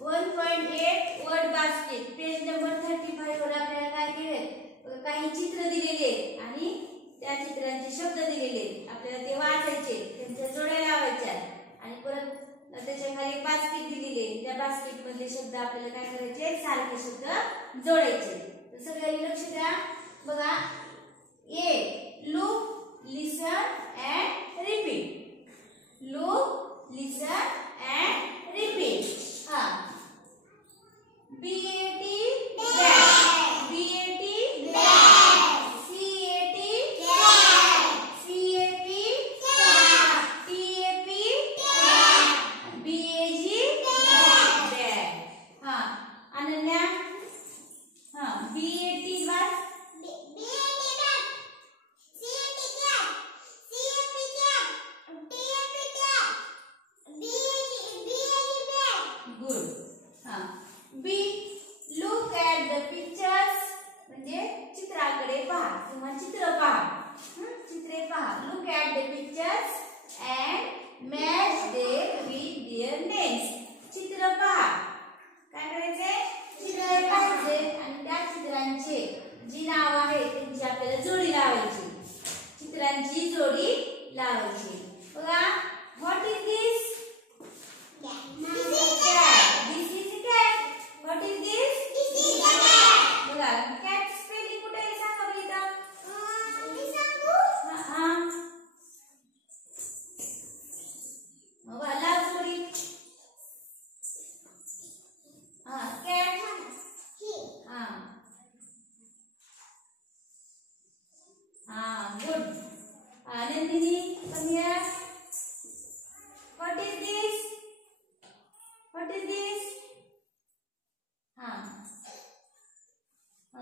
1.8 word basket. Page number 35 वर आपल्याला काय केले, काही चित्र दिलेले आणि त्या चित्रांचे शब्द दिलेले, आपल्याला ते वाचायचे, त्यांच्या जोड्या लावायच्या आणि परत त्याच्या खाली बास्केट दिलेले, त्या बास्केट मधले शब्द आपल्याला काय करायचे, सारखे शब्द जोडायचे. तर सगळ्यांनी लक्ष द्या. बघा, ए look, listen and repeat. Look, listen and repeat. हा, BAT bat, BAT bat, CAT cat, CAP cat, TAP cat, BAG bat. हा, अनन्या. हा, BAT bat, good. हा, B look at the pictures, म्हणजे चित्राकडे पहा किंवा चित्र पहा. चित्रे पहा. Look at the pictures and match them with their names. चित्र पहा. काय करायचे, चित्र पाहायचे आणि त्या चित्रांचे जी नाव आहे त्यांची आपल्याला जोडी लावायची. चित्रांची जोडी लावायची. बघा, what is this? This is a cat. What is this? This is a cat. बघा, cat स्पेलिंग कुठे आहे सांगा बरं इथं. मी सांगू? हां. बघा, लाल जोडी. हां, cat. हां. हां, good. Nandini, come here. What is this? What is this?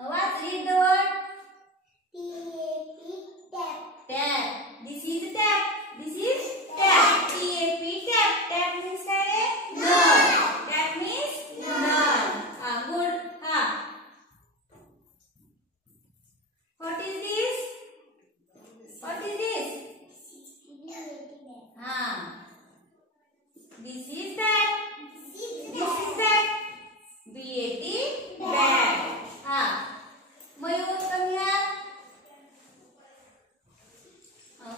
What is the word? Tap. Tap. This is tap. This is tap. TAP tap. Tap means what? None. Tap means none. Good. What is this? What is this? This is that. This is that. BAT bat. Mayur, come here.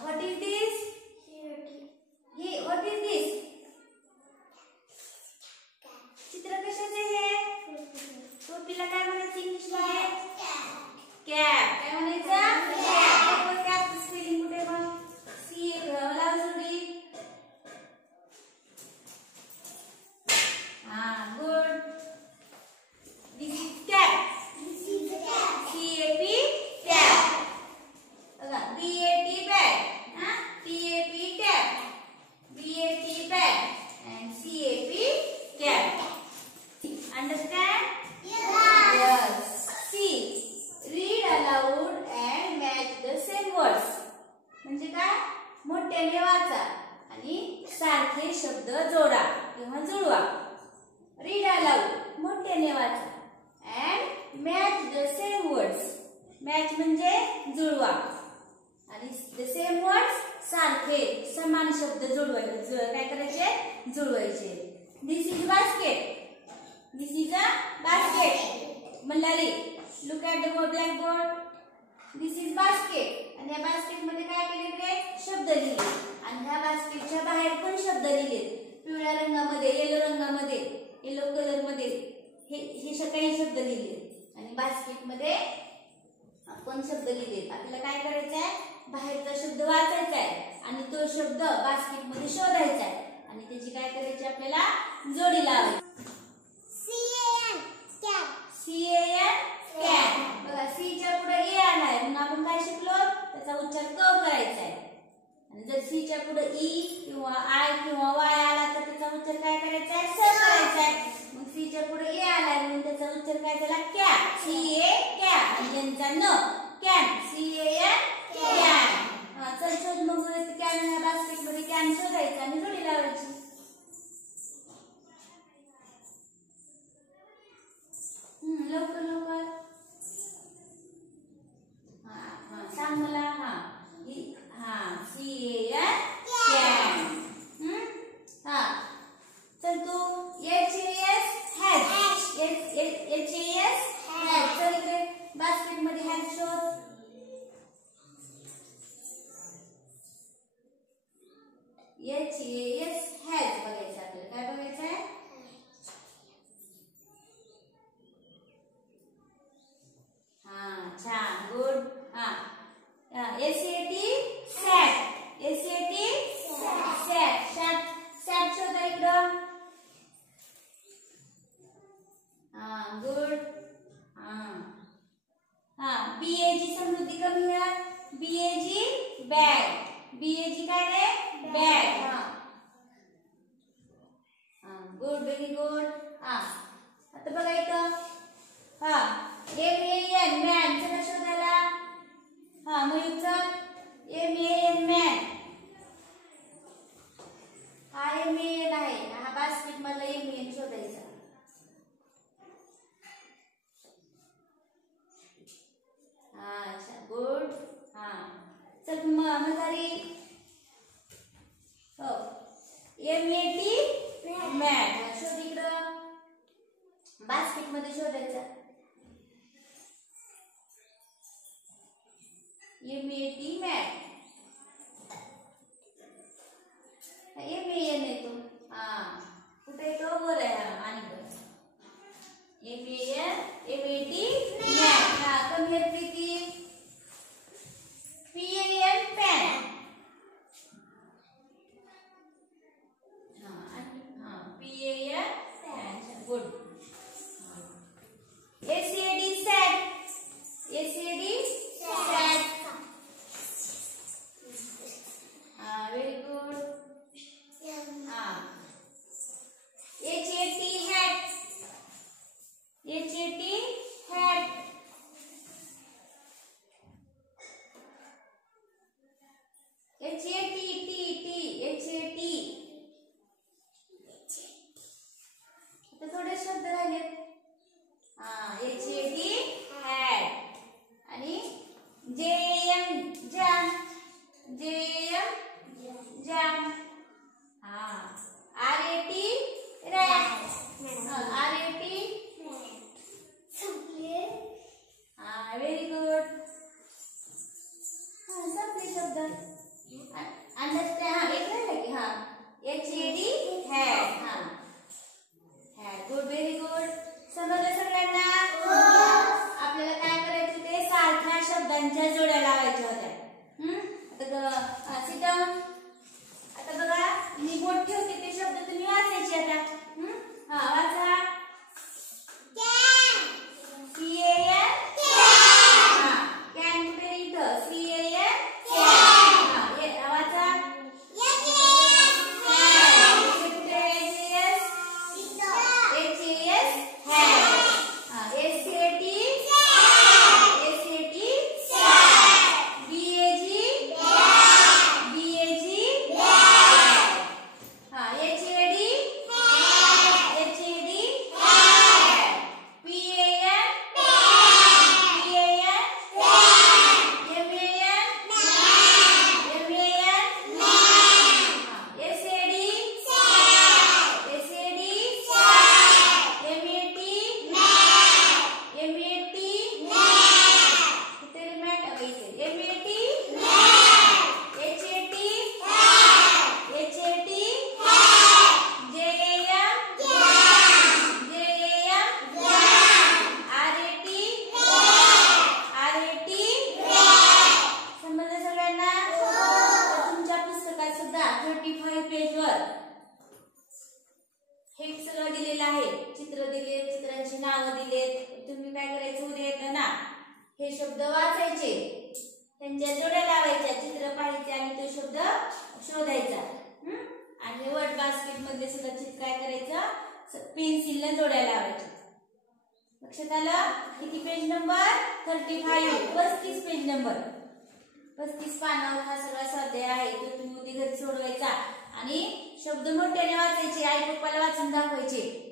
What is this? Hey, what is this? चित्र कशाचे आहे? टोपीला काय म्हणायचं इंग्लिशमध्ये? Cap. काय म्हणायचं? Cap. Cap spelling कुठे मग? C लाव जोडी. Good. This is cat. This is cat. CAP cat. BAT bat. TAP cat. BAT bat and CAP cat. Understand? Yes. C. Read aloud and match the same words. म्हणजे काय? मोठ्याने वाचा आणि सारखे शब्द जोडा किंवा जुळवा. Read aloud, मोठ्याने वाचा. And match the same words. Match म्हणजे जुळवा आणि the same words सारखे समान शब्द जुळवायचे. काय करायचे? जुळवायचे. This is basket. This is a basket. Malhari, look at the blackboard. This is basket. आणि या बास्केट मध्ये काय केले ते शब्द लिहिले आणि ह्या बास्केटच्या बाहेर पण शब्द लिहिले. पिवळ्या रंगामध्ये, येलो रंगामध्ये, येलो कलर मध्ये हे काही शब्द लिहिले आणि बास्केट मध्ये आपण शब्द लिहिले. आपल्याला काय करायचं आहे? बाहेरचा शब्द वाचायचा आहे आणि तो शब्द बास्केट मध्ये शोधायचा आहे आणि त्याची काय करायची? आपल्याला जोडी लावायची. CAN can. बघा, C च्या पुढे ए आलाय म्हणून आपण काय शिकलो? त्याचा उच्चार क करायचा आहे आणि जर C च्या पुढे ई किंवा आय किंवा वाय आला तर त्याचा उच्चार काय करायचा आहे? स करायचा आहे. मग C च्या पुढे ए आलाय म्हणून त्याचा उच्चार काय झाला? कॅ. CA कॅ आणि यांचा न कॅन. CAN can. चल शोध. मग कॅन या बास्केट मध्ये कॅन शोधायचा आणि जोडी लावायची. लवकर लवकर सांग मला. CAN can. चल तू. HAS HAS has. चल इकडे बास्केट मध्ये हॅज शोध. HAS has बघायचं आपल्याला. काय बघायचं आहे? हा छान गुड. हा SAT sat. SAT sat. सॅट शोधा इकडं. हा गुड. हा BAG समृद्धी कमी वेळा. BAG bag. BAG काय रे? बॅग. हा गुड व्हेरी गुड. आता बघा इथं. MAN man. चला शोधायला. मयूर चल. MAN man. हा MAN आहे. हा बास्केट मधला MAN शोधायचा. अच्छा गुड. चल मल्हारी. हो MAT मॅट. शोध इकडं. बास्केट मध्ये शोधायचा. MAT mat. MAN येतो. कुठे येतो? वर आहे. आणि MAT मॅट. कमी आहे Preeti. PAN pan. PAN pan. Good. SAD sat. SAD sat. Very good. HAT hat. HAT hat. HAT आता थोडे शब्द राहिलेत. HAT hat. आणि JAM jam. JAM jam. RAT rat. RAT very good. संपले शब्द. अंडरस्टँड. एक राहिला की. HAD hat. Hat. Good very good. समजलं सगळ्यांना? आपल्याला काय करायचं ते सारख्या शब्दांच्या जोड्या लावायच्या होत्या. आता सिट डाऊन. आता बघा मी बोट ठेवते ते शब्द तुम्ही वाचायचे आता. वाचा. CAN कॅन कुठे इथं? CAN वाचा. हे शब्द वाचायचे, त्यांच्या जोड्या लावायच्या, चित्र पाहायचे आणि तो शब्द शोधायचा. आणि वर्ड बास्केट मध्ये सुद्धा चित्र काय करायचं, पेन्सिलने जोड्या लावायच्या. लक्षात आलं? किती पेज नंबर 35, 35 पेज नंबर. 35 पानावर हा सगळा स्वाध्याय आहे, तो तुम्ही उद्या घरी सोडवायचा आणि शब्द मोठ्याने वाचायचे, आई पप्पाला वाचून दाखवायचे.